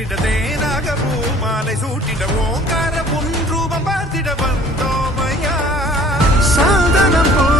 போற்றிட தேனாக பூமாலை சூட்டிட ஓங்கார பொன் ரூபம் பார்த்திட வந்தோமையா சாதனம் போ